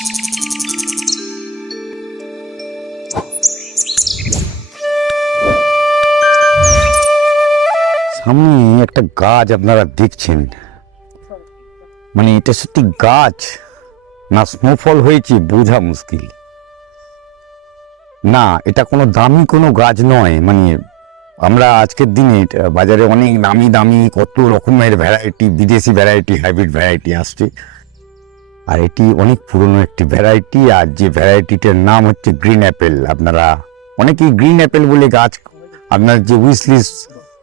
সামনে একটা গাছ আপনারা দেখছেন, মানে এটা সত্যি গাছ না স্নোফল হয়েছে বোঝা মুশকিল। না, এটা কোনো দামি কোনো গাছ নয়। মানে আমরা আজকের দিনে বাজারে অনেক দামি দামি কত রকমের ভ্যারাইটি, বিদেশি ভ্যারাইটি, হাইব্রিড ভ্যারাইটি আসছে, আর এটি অনেক পুরনো একটি ভ্যারাইটি। আর যে ভ্যারাইটিটার নাম হচ্ছে গ্রিন অ্যাপেল। আপনারা অনেকেই গ্রিন অ্যাপেল বলে গাছ, আপনার যে উইশ লিস্ট,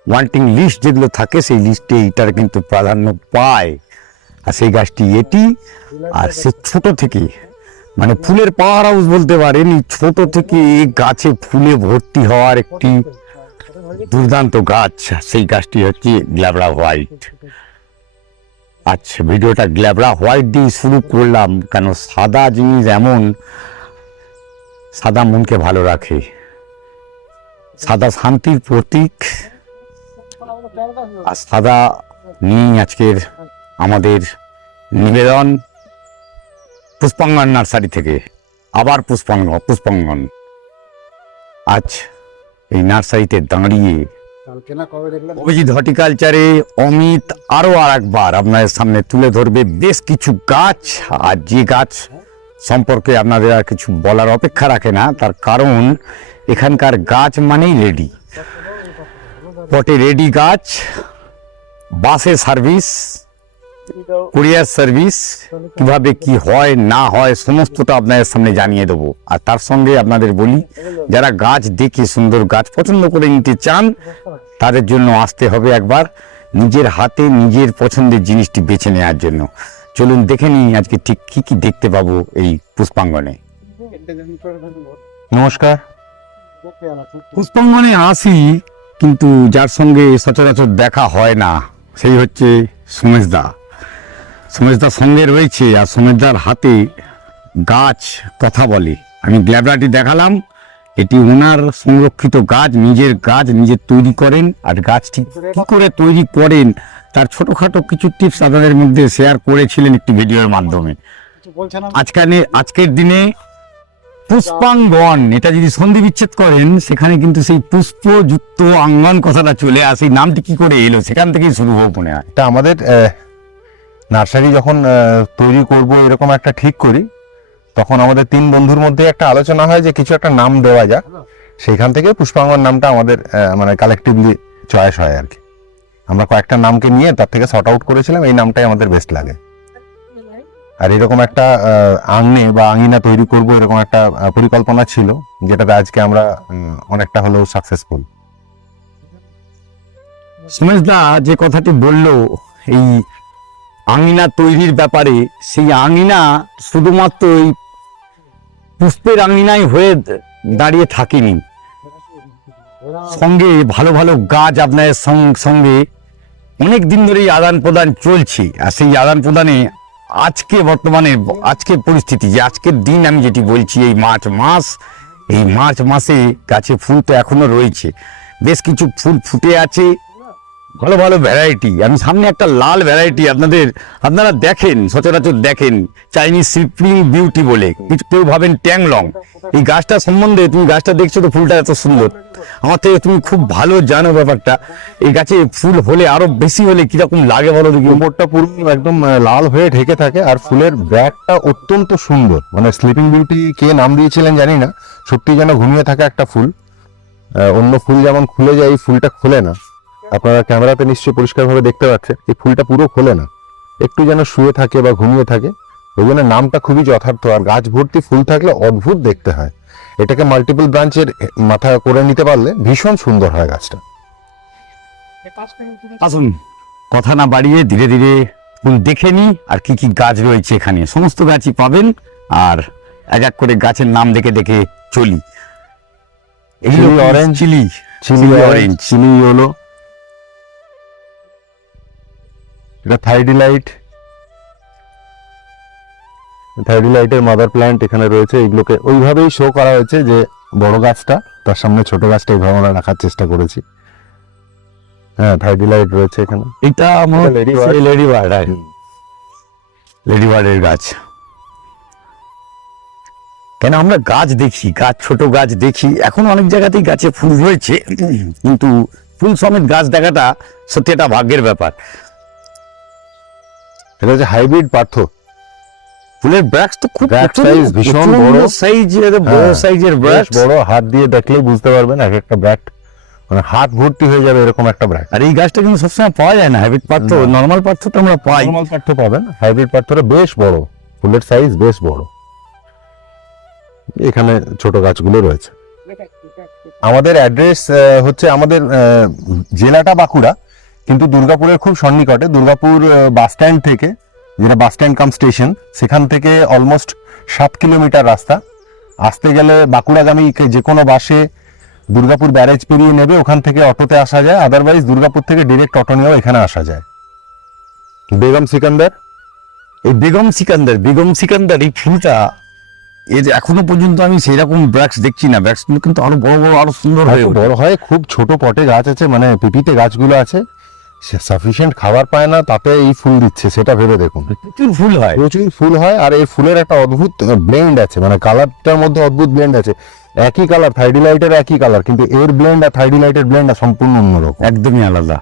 ওয়ান্টিং লিস্ট যেগুলো থাকে সেই লিস্টে এটার কিন্তু প্রাধান্য পায়। আর সেই গাছটি এটি, আর সে ছোট থেকে, মানে ফুলের পাওয়ার হাউস বলতে পারেন। এই ছোট থেকে এই গাছে ফুলে ভর্তি হওয়ার একটি দুর্দান্ত গাছ, সেই গাছটি হচ্ছে গ্ল্যাবরা হোয়াইট। আচ্ছা, ভিডিওটা গ্ল্যাবরা হোয়াইট দিয়ে শুরু করলাম, কেন সাদা জিনিস এমন, সাদা মনকে ভালো রাখে, সাদা শান্তির প্রতীক। আর সাদা নিয়ে আজকের আমাদের নিবেদন পুষ্পাঙ্গন নার্সারি থেকে। আবার পুষ্পাঙ্গন আজ এই নার্সারিতে দাঁড়িয়ে অভিজিৎ হর্টিকালচারে অমিত আরো আর একবার আপনাদের সামনে তুলে ধরবে বেশ কিছু গাছ। আর যে গাছ সম্পর্কে আপনাদের আর কিছু বলার অপেক্ষা রাখে না, তার কারণ এখানকার গাছ মানেই রেডি, পটে রেডি গাছ, বাসে সার্ভিস, কুরিয়ার সার্ভিস, কিভাবে কি হয় না হয় সমস্তটা আপনাদের সামনে জানিয়ে দেবো। আর তার সঙ্গে আপনাদের বলি, যারা গাছ দেখে সুন্দর গাছ পছন্দ করে নিতে চান, তাদের জন্য আসতে হবে একবার নিজের হাতে নিজের পছন্দের জিনিসটি বেছে নেওয়ার জন্য। চলুন দেখে নিই আজকে ঠিক কি কি দেখতে পাবো এই পুষ্পাঙ্গনে। নমস্কার। পুষ্পাঙ্গনে আসি, কিন্তু যার সঙ্গে সচরাচর দেখা হয় না সেই হচ্ছে সুমেশদা। সুমেশদা সঙ্গে রয়েছে, আর সুমেশদার হাতে গাছ কথা বলে। আমি গ্ল্যাবরাটি দেখালাম, এটি ওনার সংরক্ষিত গাছ, নিজের গাছ নিজে তৈরি করেন। আর গাছটি কী করে তৈরি করেন তার ছোটোখাটো কিছু টিপস আপনাদের মধ্যে শেয়ার করেছিলেন একটি ভিডিওর মাধ্যমে। আজকের দিনে পুষ্পাঙ্গন, এটা যদি সন্ধি বিচ্ছেদ করেন সেখানে কিন্তু সেই পুষ্পযুক্ত আঙ্গন কথাটা চলে আসে। নামটি কি করে এলো সেখান থেকেই শুরু হোক মনে হয়। এটা আমাদের নার্সারি যখন তৈরি করব এরকম একটা ঠিক করি, তখন আমাদের তিন বন্ধুর মধ্যে একটা আলোচনা হয় যে কিছু একটা নাম দেওয়া যাক। সেখান থেকে পুষ্পাঙ্গন নামটা আমাদের মানে কালেকটিভলি চয়েস হয় আর কি। আমরা কয়েকটা নামকে নিয়ে তার থেকে শর্ট আউট করেছিলাম, এই নামটাই আমাদের বেস্ট লাগে। আর এরকম একটা আঙনে বা আঙিনা তৈরি করব এরকম একটা পরিকল্পনা ছিল, যেটাতে আজকে আমরা অনেকটা হলেও সাকসেসফুল। সুমেশদা যে কথাটি বলল এই আঙিনা তৈরির ব্যাপারে, সেই আঙিনা শুধুমাত্র এই পুষ্পের আঙিনায় হয়ে দাঁড়িয়ে থাকিনি, সঙ্গে ভালো ভালো গাছ আপনার সঙ্গে অনেক দিন ধরেই আদান প্রদান চলছে। আর সেই আদান প্রদানে আজকে বর্তমানে আজকের পরিস্থিতি, যে আজকের দিন আমি যেটি বলছি, এই মার্চ মাস, এই মার্চ মাসে গাছে ফুল তো এখনো রয়েছে, বেশ কিছু ফুল ফুটে আছে, ভালো ভালো ভ্যারাইটি। আমি সামনে একটা লাল ভ্যারাইটি আপনারা দেখেন, সচরাচর দেখেন, চাইনিজ স্প্রিং বিউটি বলে, কেউ ভাবেন ট্যাংলং। এই গাছটা সম্বন্ধে, তুমি গাছটা দেখছো তো, ফুলটা এত সুন্দর, আমার থেকে তুমি খুব ভালো জানো ব্যাপারটা। এই গাছে ফুল হলে, আরো বেশি হলে কিরকম লাগে বলো দেখি। উপরটা পুরো একদম লাল হয়ে ঢেকে থাকে, আর ফুলের ব্যাগটা অত্যন্ত সুন্দর। মানে স্লিপিং বিউটি কে নাম দিয়েছিলেন জানি না, সত্যি যেন ঘুমিয়ে থাকা একটা ফুল। অন্য ফুল যেমন খুলে যায়, এই ফুলটা খোলে না। আপনারা ক্যামেরাতে নিশ্চয়ই পরিষ্কারভাবে দেখতে পাচ্ছেন, এই ফুলটা পুরো খোলে না, একটু যেন শুয়ে থাকে বা ঘুমিয়ে থাকে। ওই জন্য নামটা খুবই যথার্থ। আর গাছ ভর্তি ফুল থাকলে অদ্ভুত দেখতে হয়। এটাকে মাল্টিপল ব্রাঞ্চের মাথা করে নিতে পারলে ভীষণ সুন্দর হয় গাছটা। আসুন কথা না বাড়িয়ে ধীরে ধীরে ফুল দেখে নি, আর কি কি গাছ রয়েছে এখানে। সমস্ত গাছই পাবেন, আর এক এক করে গাছের নাম দেখে দেখে চলি। এগুলো orange, chilli orange, chilli yellow, এটা থাইডিলাইটের মাদার প্ল্যান্ট এখানে রয়েছে। এগুলোকে ওইভাবেই শো করা হয়েছে যে বড় গাছটা তার সামনে ছোট গাছটা এইভাবে আমরা রাখার চেষ্টা করেছি। হ্যাঁ, থাইডিলাইট রয়েছে এখানে। এটা লেডিবার্ডের গাছ। কেন আমরা গাছ দেখি, গাছ ছোট গাছ দেখি, এখন অনেক জায়গাতেই গাছে ফুল রয়েছে, কিন্তু ফুল সমেত গাছ দেখাটা সত্যি একটা ভাগ্যের ব্যাপার। এটা হচ্ছে হাইব্রিড পার্থ। ফুলের ব্রাক্স তো খুব ব্রাক্স size ভীষণ বড়। সাইজের, বড় সাইজের বেশ ব্রাক্স। বড়, হাত দিয়ে দেখলেই বুঝতে পারবেন এক একটা ব্র্যাক্ট মানে হাত ভর্তি হয়ে যাবে এরকম একটা ব্র্যাক্ট। আর এই গাছটা কিন্তু সবসময় পাওয়া যায় না, হাইব্রিড পার্থ। নর্মাল পার্থ তো আমরা পাই। নরমাল পার্থ পাবেন, হাইব্রিড পার্থটা বেশ বড়, ফুলের সাইজ বেশ বড়। এখানে ছোট গাছগুলো রয়েছে। আমাদের অ্যাড্রেস হচ্ছে আমাদের জেলাটা বাঁকুড়া, কিন্তু দুর্গাপুরের খুব সন্নিকটে। দুর্গাপুর বাস স্ট্যান্ড থেকে, যেটা বাস স্ট্যান্ড কাম স্টেশন, সেখান থেকে অলমোস্ট 7 কিলোমিটার রাস্তা। আসতে গেলে বাঁকুড়াগামী যে কোনো বাসে দুর্গাপুর ব্যারেজ পেরিয়ে নেবে, ওখান থেকে অটোতে আসা যায়। আদারওয়াইজ দুর্গাপুর থেকে ডিরেক্ট অটো নিয়েও এখানে আসা যায়। বেগম সিকান্দার, এই বেগম সিকান্দার এই ফুলটা, এর এখনো পর্যন্ত আমি সেরকম ব্রাক্স দেখছি না। ব্রাক্স কিন্তু আরো বড় বড়, আরো সুন্দর হয়ে এত ওঠে। বড় হয়। খুব ছোট পটে গাছ আছে, মানে পিপিতে গাছগুলো আছে, সাফিসিয়েন্ট খাবার পায় না, তাতে এই ফুল দিচ্ছে, সেটা ভেবে দেখুন। প্রচুর ফুল হয়। প্রচুর ফুল হয়। আর এই ফুলের একটা অদ্ভুত ব্লেন্ড আছে, মানে কালারটার মধ্যে অদ্ভুত ব্লেন্ড আছে। একই কালার, থাইডিলাইটের একই কালার, কিন্তু এর ব্লেন্ড আর থাইডিলাইটের ব্লেন্ড সম্পূর্ণ অন্যরকম। একদমই আলাদা।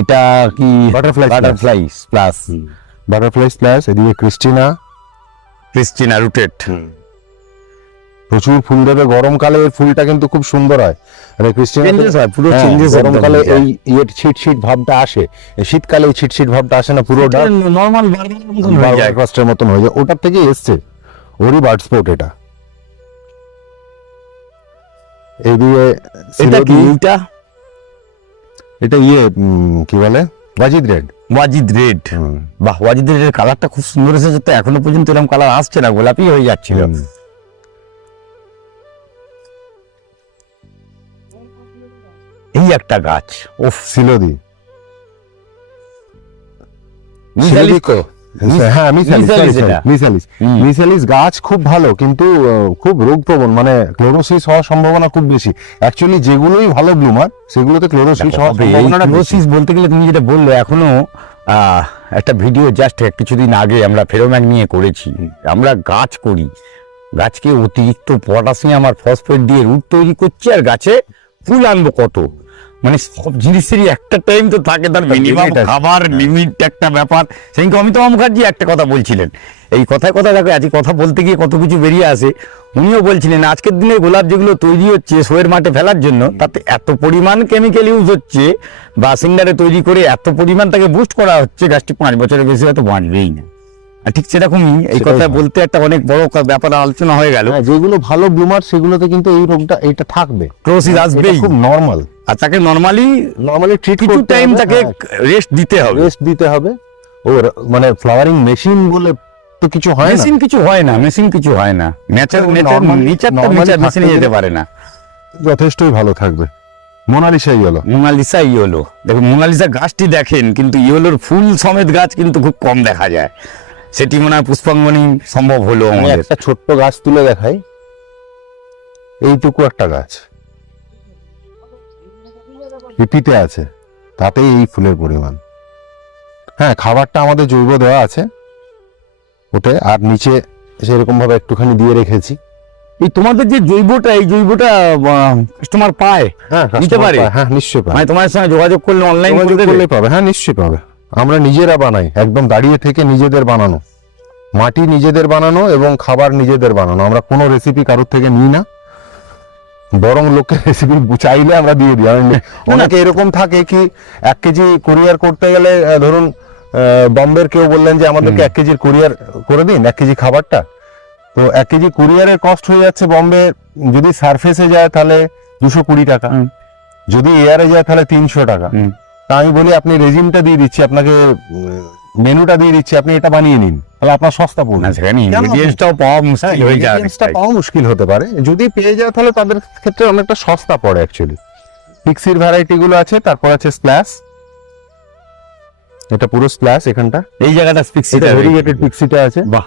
এটা কি Butterfly butterfly plus, butterfly splash. এদিকে ক্রিস্টিনা রুটেড। প্রচুর ফুল দেবে গরমকালে। এর ফুলটা কিন্তু খুব সুন্দর হয়। আর ক্রিস্টিনা Changes হয়, পুরো changes গরমকালে একদম। এই ছিট ভাবটা আসে, শীতকালে এই ছিট ভাবটা আসে না, পুরো নরমাল ফার্স্টের মতন হয়ে যায়। ওটার থেকে এসছে, ওরই বার্ড স্পট এটা। এইদিকে এটা কি? এটা কি বলে, ওয়াজিদ রেড। ওয়াজিদ রেড। বাহ, ওয়াজিদ রেডের কালারটা খুব সুন্দর এসেছে। তো এখনো পর্যন্ত এরকম কালার আসছে না, গোলাপি হয়ে যাচ্ছিল। এই একটা গাছ, ওফ, সিলোদি। মিসালিস্কো। হ্যাঁ, মিসালিস এটা। মিসালিস গাছ খুব ভালো, কিন্তু খুব রোগপ্রবণ, মানে ক্লোরোসিস হওয়ার সম্ভাবনা খুব বেশি। অ্যাকচুয়ালি যেগুলোই ভালো ব্লুমার, সেগুলোতে ক্লোরোসিস হওয়ার সম্ভাবনাটা বেশি। ক্লোরোসিস বলতে গেলে তুমি যেটা বললে, এখনো একটা ভিডিও জাস্ট কিছুদিন আগে আমরা ফেরোম্যান নিয়ে করেছি। আমরা গাছ করি, গাছকে অতিরিক্ত পটাশিয়াম আর ফসফেট দিয়ে রুট তৈরি করছি, আর গাছে ফুল আনবো কত। মানে সব জিনিসেরই একটা টাইম তো থাকে, তার মিনিমাম limit আছে। খাবার লিমিট একটা ব্যাপার। সেদিনকে অমিতাভ মুখার্জি একটা কথা বলছিলেন, এই কথায় দেখো আজকে কথা বলতে গিয়ে কত কিছু বেরিয়ে আসে। উনিও বলছিলেন আজকের দিনে গোলাপ যেগুলো তৈরি হচ্ছে শোয়ের মাঠে ফেলার জন্য, তাতে এত পরিমাণ কেমিক্যাল ইউজ হচ্ছে, বা সিন্ডারে তৈরি করে এত পরিমাণ তাকে বুস্ট করা হচ্ছে, গাছটি 5 বছরের বেশি হয়তো বাঁচবেই না। আর ঠিক সেরকমই এই সেটাই কথা হয়। বলতে একটা অনেক বড় ব্যাপার আলোচনা হয়ে গেল। হ্যাঁ, যেগুলো ভালো ব্লুমার সেগুলোতে কিন্তু এই রোগটা এটা থাকবে, ক্লোরোসিস আসবেই, খুব নরমাল। আর তাকে নরমালি ট্রিট কিছু টাইম তাকে রেস্ট দিতে হবে। রেস্ট দিতে হবে। ওর মানে ফ্লাওয়ারিং মেশিন বলে তো কিছু হয় না। মেশিন কিছু হয় না, মেশিন কিছু হয় না। নেচার normally মেশিনে থাকতে যেতে গেলে- পারে না। যথেষ্টই ভালো থাকবে। মোনালিসাই হলো। মোনালিসা ইয়েলো, দেখুন মোনালিসা গাছটি দেখেন, কিন্তু ইয়েলোর ফুল সমেত গাছ কিন্তু খুব কম দেখা যায়। সেটি মনে হয় পুষ্পাঙ্গনী সম্ভব হলো আমি আমাদের। একটা ছোট্ট গাছ তুলে দেখাই, এইটুকু একটা গাছ পিপিতে আছে, তাতেই এই ফুলের পরিমাণ। হ্যাঁ, খাবারটা আমাদের জৈব দেওয়া আছে ওতে, আর নিচে সেরকম ভাবে একটুখানি দিয়ে রেখেছি। এই তোমাদের যে জৈবটা, এই জৈবটা কাস্টমার পায়, হ্যাঁ, নিতে পারে? হ্যাঁ, নিশ্চয়ই পাবে। মানে তোমার সঙ্গে যোগাযোগ করলে অনলাইন যোগাযোগ করলেই পাবে। হ্যাঁ, নিশ্চয়ই পাবে। আমরা নিজেরা বানাই, একদম দাঁড়িয়ে থেকে নিজেদের বানানো, মাটি নিজেদের বানানো এবং খাবার নিজেদের বানানো। আমরা কোনো রেসিপি কারোর থেকে নিই না, বরং লোকের রেসিপি চাইলে আমরা দিয়ে দিই। অনেকে এরকম থাকে কি, 1 কেজি কুরিয়ার করতে গেলে ধরুন বম্বের কেউ বললেন যে আমাদেরকে 1 কেজির কুরিয়ার করে দিন, 1 কেজি খাবারটা। তো 1 কেজি কুরিয়ারের কস্ট হয়ে যাচ্ছে বম্বে, যদি সারফেসে যায় তাহলে 220 টাকা, যদি এয়ারে যায় তাহলে 300 টাকা। তা আমি বলি আপনি রেজিমটা দিয়ে দিচ্ছি, আপনাকে মেনুটা দিয়ে দিচ্ছি, আপনি এটা বানিয়ে নিন, তাহলে আপনার সস্তা পড়বে। না, সেখানে কেন? ইনগ্রেডিয়েন্টসটাও পাওয়া মুশকিল হয়ে যায় ইনগ্রেডিয়েন্টসটা পাওয়া মুশকিল হতে পারে। যদি পেয়ে যায় তাহলে তাদের ক্ষেত্রে অনেকটা সস্তা পড়ে অ্যাকচুয়ালি। পিক্সির ভ্যারাইটি গুলো আছে, তারপর আছে স্প্ল্যাশ, এটা পুরো স্প্ল্যাশ। এখানটা এই জায়গাটা পিক্সি, এটা ভেরিগেটেড পিক্সিটা আছে। বাহ,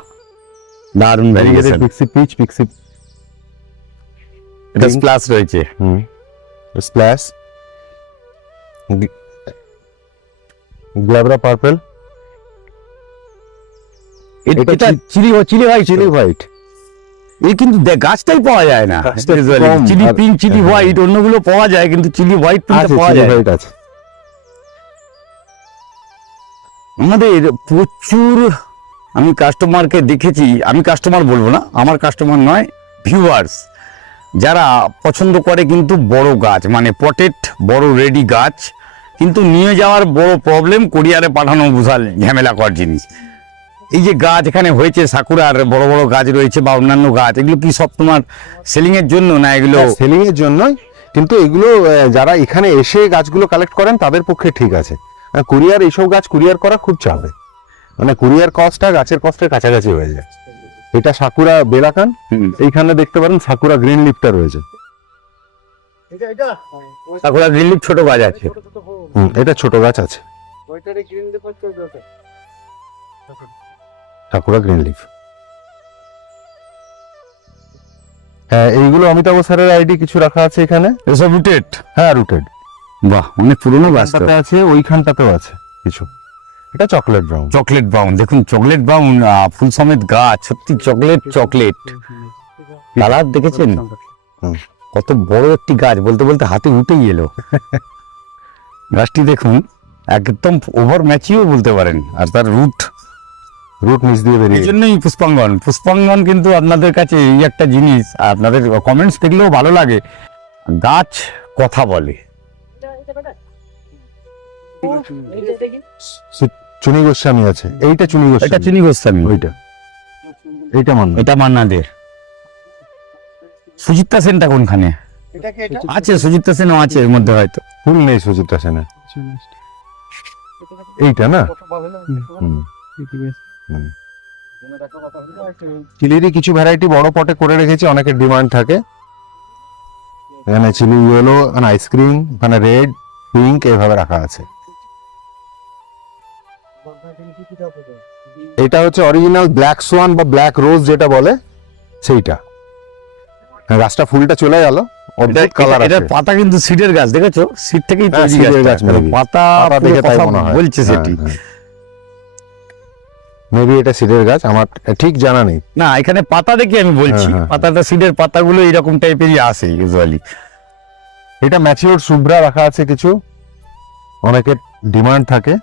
দারুণ ভেরিগেটেড ভ্যারিয়েশন। পিক্সি, পিক্সি, এটা স্প্লাস রয়েছে। Splash, glabra purple. এটা চিলি হোয়াইট, চিলি হোয়াইট। এই কিন্তু গাছটাই পাওয়া যায় না। গাছটা কম, চিলি আর- পিঙ্ক, চিলি হোয়াইট অন্যগুলো পাওয়া যায়, কিন্তু চিলি হোয়াইট আছে, পাওয়া চিলি যায় না। হোয়াইট আছে। আমাদের প্রচুর, আমি কাস্টমারকে দেখেছি, আমি কাস্টমার বলবো না, আমার কাস্টমার নয়, ভিউয়ার্স যারা পছন্দ করে কিন্তু বড় গাছ, মানে পটেড বড় রেডি গাছ, কিন্তু নিয়ে যাওয়ার বড় প্রবলেম, কোরিয়ারে পাঠানো বিশাল ঝামেলা কর জিনিস। এই যে গাছ এখানে হয়েছে, সাকুরার বড় বড় গাছ রয়েছে বা অন্যান্য গাছ, এগুলো কি সব তোমার সেলিং এর জন্য না এগুলো? সেলিং এর জন্যই, কিন্তু এগুলো যারা এখানে এসে গাছগুলো কালেক্ট করেন তাদের পক্ষে ঠিক আছে। কুরিয়ার, এইসব গাছ কুরিয়ার করা খুব চাপে, মানে কুরিয়ার কস্টটা গাছের কস্টের কাছাকাছি হয়ে যায়। এটা সাকুরা বেলাকান, এইখানে দেখতে পারেন সাকুরা গ্রিন লিফটা রয়েছে। সাকুরা গ্রিন লিফ ছোট গাছ আছে। এটা ছোট গাছ আছে, সাকুরা গ্রিন লিফ। হ্যাঁ, এইগুলো অমিতাভ স্যারের আইডি কিছু রাখা আছে এখানে। এসব রুটেড? হ্যাঁ, রুটেড। বাহ, অনেক পুরনো গাছ তো। এখানটাতে আছে, ওইখানটাতেও আছে কিছু। এটা চকলেট ব্রাউন। চকলেট ব্রাউন, দেখুন চকলেট ব্রাউন ফুল সমেত গাছ, সত্যি চকলেট চকলেট কালার দেখেছেন? হুম। কত বড় একটি গাছ, বলতে বলতে হাতে উঠেই এলো। গাছটি দেখুন, একদম ওভার ম্যাচিও বলতে পারেন, আর তার রুট নিচ দিয়ে এই বেরিয়ে। জন্যই পুষ্পাঙ্গন কিন্তু আপনাদের কাছে এই একটা জিনিস, আপনাদের কমেন্টস দেখলেও ভালো লাগে, গাছ কথা বলে। চুনি গোস্বামী আছে, এইটা চুনি এটা গোস্বামী, চিনি গোস্বামী, ওইটা, এইটা মান্য। এটা মান্নাদের। সুচিত্রা সেনটা কোনখানে আছে? সুচিত্রা সেনও আছে এর মধ্যে হয়তো। ফুল নেই সুচিত্রা সেনের। এইটা না, হুম। চিলিরই কিছু ভ্যারাইটি বড় পটে করে রেখেছি, অনেকের ডিমান্ড থাকে। এখানে চিলি ইয়েলো, এখানে আইসক্রিম, এখানে রেড, পিঙ্ক, এইভাবে রাখা আছে। এটা হচ্ছে অরিজিনাল ব্ল্যাক সোয়ান বা ব্ল্যাক রোজ যেটা বলে, সেইটা। হ্যাঁ, গাছটা ফুলটা চলে গেল, অর্ধেক কালার আছে। এটার পাতা কিন্তু সিডের গাছ, দেখেছো? সিড থেকেই হ্যাঁ, তৈরি সিডের গাছ, গাছ maybe। পাতা পাতা পুরো দেখে তাই কথা মনে হয়। বলছে সেটি। মেবি এটা সিডের গাছ, আমার ঠিক জানা নেই। না, এখানে পাতা দেখে আমি বলছি, হ্যাঁ, হ্যাঁ। পাতাটা সিডের পাতাগুলো এরকম টাইপেরই আসে ইউজুয়ালি। এটা ম্যাচিওর শুভ্রা রাখা আছে কিছু, অনেকের ডিমান্ড থাকে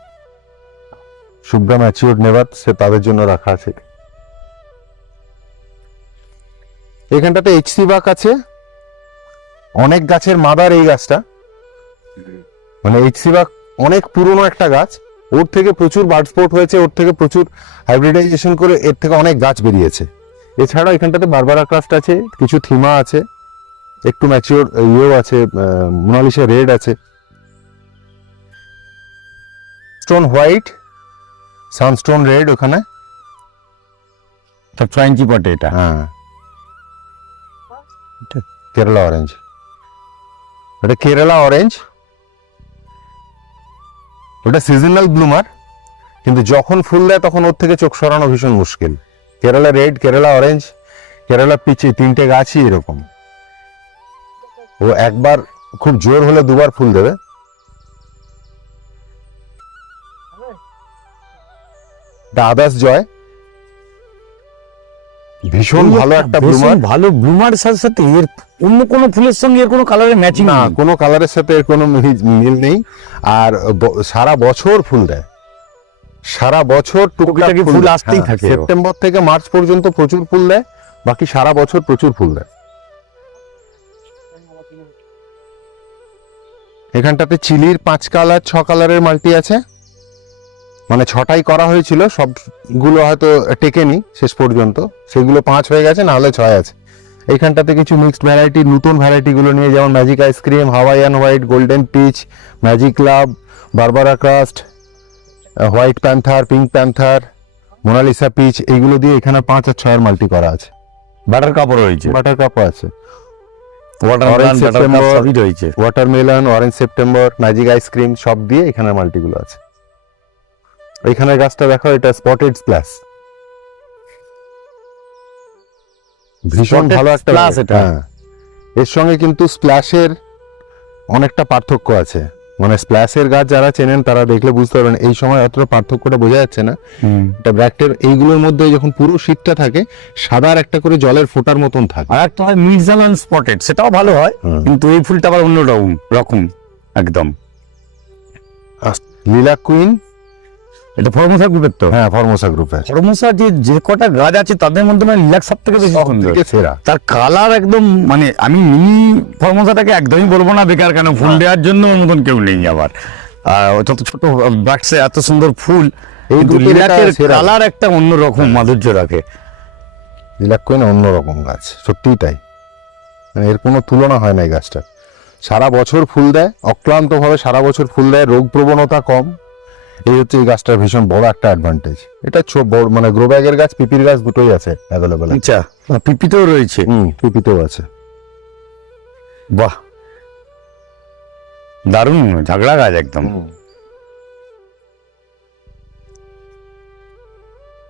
শুভ্রা ম্যাচিওর নেবার, সে তাদের জন্য রাখা আছে। এখানটাতে এইচসি বাক আছে, অনেক গাছের মাদার এই গাছটা, মানে এইচসি বাক অনেক পুরনো একটা গাছ, ওর থেকে প্রচুর বার্ড স্পট হয়েছে, ওর থেকে প্রচুর হাইব্রিডাইজেশন করে এর থেকে অনেক গাছ বেরিয়েছে। এছাড়া এখানটাতে বারবারা ক্রাস্ট আছে, কিছু থিমা আছে, একটু ম্যাচিওর ইয়েও আছে, মোনালিসা রেড আছে, স্টোন হোয়াইট, সানস্টোন রেড ওখানে। 6 ইঞ্চি পটে এটা। হ্যাঁ, কেরালা অরেঞ্জ, এটা কেরালা অরেঞ্জ। ওটা সিজনাল ব্লুমার, কিন্তু যখন ফুল দেয় তখন ওর থেকে চোখ সরানো ভীষণ মুশকিল। Kerala red, Kerala orange, Kerala peachy, তিনটে গাছই এরকম। ও একবার খুব জোর হলে দুবার ফুল দেবে। আদার্স জয়, ভীষণ ভালো একটা ভীষণ ব্লুমার। ভালো ব্লুমার, সাথে সাথে এর অন্য কোনো ফুলের সঙ্গে এর কোনো কালারের ম্যাচিং না, না। কোনো কালারের সাথে এর কোনো মিল নেই। আর সারা বছর ফুল দেয়, সারা বছর টুকটাক টুকিটাকি ফুল ফুল দেয়। আসতেই হ্যাঁ, থাকে। সেপ্টেম্বর থেকে মার্চ পর্যন্ত প্রচুর ফুল দেয়, বাকি সারা বছর প্রচুর ফুল দেয়। এখানটাতে চিলির 5 কালার 6 কালারের মাল্টি আছে, মানে 6টাই করা হয়েছিল, সবগুলো হয়তো টেকেনি শেষ পর্যন্ত, সেগুলো 5 হয়ে গেছে, না হলে 6 আছে। এইখানটাতে কিছু মিক্সড ভ্যারাইটি, নতুন ভ্যারাইটিগুলো নিয়ে, যেমন magic ice cream, Hawaiian white, golden peach, magic love, Barbara crust, white panther, pink panther, Mona Lisa peach, এইগুলো দিয়ে এখানে 5 আর 6 মাল্টি করা আছে। বাটার কাপড় রয়েছে, বাটার কাপও আছে, ওয়াটারমেলন, বাটার কাপ সবই রয়েছে। Watermelon, orange September, magic ice cream, সব দিয়ে এখানে মাল্টিগুলো আছে। এইখানে গাছটা দেখো, এটা স্পটেড স্প্ল্যাশ, ভীষণ Spotted ভালো একটা splash এটা। হ্যাঁ, এর সঙ্গে কিন্তু স্প্ল্যাশের অনেকটা পার্থক্য আছে। মানে স্প্ল্যাশের গাছ যারা চেনেন তারা দেখলে বুঝতে পারবেন, এই সময় অতটা পার্থক্যটা বোঝা যাচ্ছে না। এটা ব্র্যাক্টের এইগুলোর মধ্যে যখন পুরো শীতটা থাকে সাদার একটা করে জলের ফোঁটার মতন থাকে। আর একটা হয় মির্জালান স্পটেড, সেটাও ভালো হয়, কিন্তু এই ফুলটা আবার অন্য রকম একদম। লিলাক কুইন, এটা ফরমোসা গ্রুপের তো। হ্যাঁ ফরমোসা গ্রুপের। ফরমোসা যে কটা গাছ আছে তাদের মধ্যে মানে লিলাক সব থেকে বেশি সুন্দর, সেরা। তার কালার একদম, মানে আমি মিনি ফরমোসাটাকে একদমই বলবো না বেকার, কেন ফুল দেওয়ার জন্য ওর মতন কেউ নেই আবার। আর যত ছোট বাক্সে এত সুন্দর ফুল, এই কিন্তু গ্রুপের লিলাকের এটা সেরা। কালার একটা অন্যরকম মাধুর্য রাখে। লিলাক কুইন অন্যরকম গাছ, সত্যিই তাই, মানে এর কোনো তুলনা হয় না এই গাছটা। সারা বছর ফুল দেয়, অক্লান্ত ভাবে সারা বছর ফুল দেয়, রোগ প্রবণতা কম। এই হচ্ছে এই গাছটার ভীষণ বড় একটা অ্যাডভান্টেজ। এটা মানে গ্রো ব্যাগের গাছ, পিপির গাছ দুটোই আছে অ্যাভেলেবেল। আচ্ছা, পিপিতেও রয়েছে। পিপিতেও আছে। বাহ, দারুণ ঝাগড়া গাছ একদম।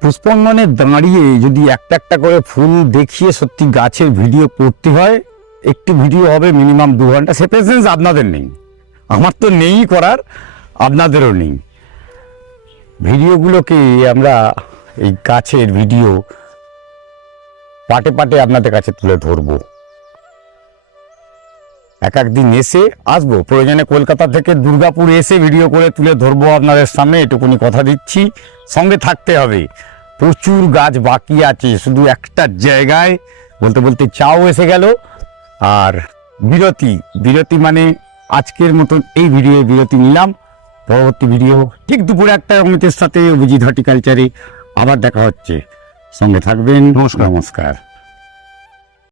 পুষ্পাঙ্গনে দাঁড়িয়ে যদি একটা একটা করে ফুল দেখিয়ে সত্যি গাছের ভিডিও করতে হয়, একটি ভিডিও হবে মিনিমাম 2 ঘন্টা। সে পেশেন্স আপনাদের নেই, আমার তো নেই করার, আপনাদেরও নেই। ভিডিওগুলোকে আমরা এই গাছের ভিডিও পাটে পাটে আপনাদের কাছে তুলে ধরবো। এক একদিন এসে আসবো, প্রয়োজনে কলকাতা থেকে দুর্গাপুর এসে ভিডিও করে তুলে ধরবো আপনাদের সামনে, এটুকুনি কথা দিচ্ছি। সঙ্গে থাকতে হবে, প্রচুর গাছ বাকি আছে, শুধু একটা জায়গায় বলতে বলতে চাও এসে গেল। আর বিরতি মানে আজকের মতন এই ভিডিও বিরতি নিলাম। পরবর্তী ভিডিও ঠিক দুপুরে 1টায় অমিতের সাথে অভিজিৎ হর্টিকালচারে আবার দেখা হচ্ছে। সঙ্গে থাকবেন। নমস্কার।